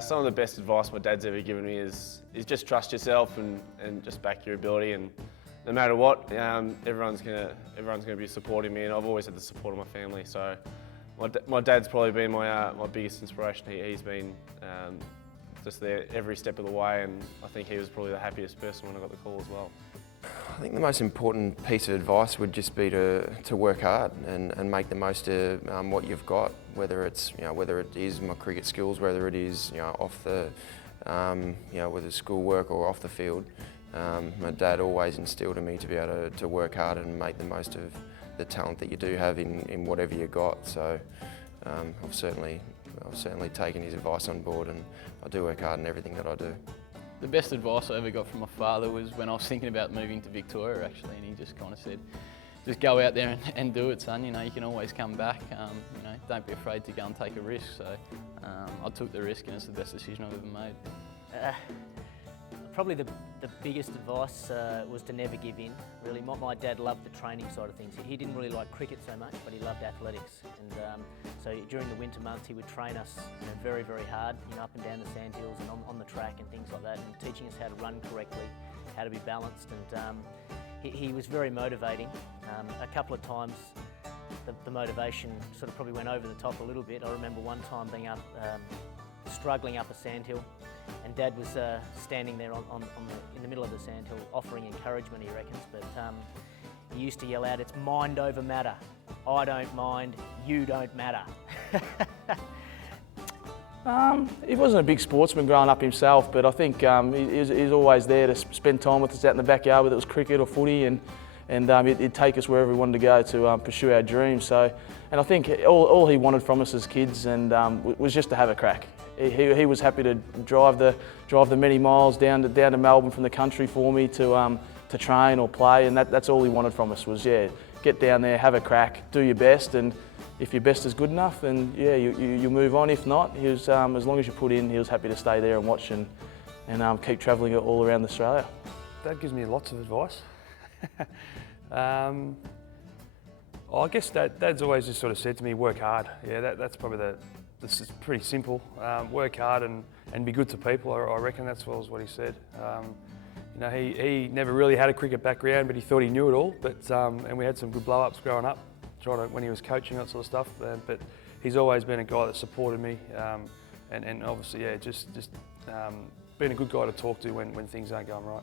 Some of the best advice my dad's ever given me is just trust yourself and just back your ability, and no matter what, everyone's gonna be supporting me, and I've always had the support of my family. So my dad's probably been my biggest inspiration. He's been just there every step of the way, and I think he was probably the happiest person when I got the call as well. I think the most important piece of advice would just be to work hard and make the most of what you've got, whether it's whether it is my cricket skills, whether it is off the whether it's schoolwork or off the field. My dad always instilled in me to be able to work hard and make the most of the talent that you do have in whatever you got. So I've certainly taken his advice on board, and I do work hard in everything that I do. The best advice I ever got from my father was when I was thinking about moving to Victoria, actually, and he just kind of said, just go out there and do it, son. You can always come back. Don't be afraid to go and take a risk. So I took the risk, and it's the best decision I've ever made. Probably the biggest advice was to never give in. Really, my dad loved the training side of things. He didn't really like cricket so much, but he loved athletics. And so during the winter months, he would train us very, very hard, up and down the sandhills and on the track and things like that, and teaching us how to run correctly, how to be balanced. And he was very motivating. A couple of times, the motivation sort of probably went over the top a little bit. I remember one time being up, struggling up a sandhill, and Dad was standing there in the middle of the sandhill offering encouragement, he reckons, but he used to yell out, "It's mind over matter. I don't mind, you don't matter." He wasn't a big sportsman growing up himself, but I think he was always there to spend time with us out in the backyard, whether it was cricket or footy, and he'd take us wherever we wanted to go to pursue our dreams. And I think all he wanted from us as kids was just to have a crack. He was happy to drive the many miles down to Melbourne from the country for me to train or play, and that's all he wanted from us was, get down there, have a crack, do your best, and if your best is good enough, then you move on. If not, he was, as long as you put in, he was happy to stay there and watch and keep travelling all around Australia. That gives me lots of advice. I guess Dad's always just sort of said to me, work hard. Yeah, that's probably this is pretty simple. Work hard and be good to people. I reckon that's what he said. He never really had a cricket background, but he thought he knew it all. And we had some good blow-ups growing up, when he was coaching, that sort of stuff. But he's always been a guy that supported me, and obviously, just being a good guy to talk to when things aren't going right.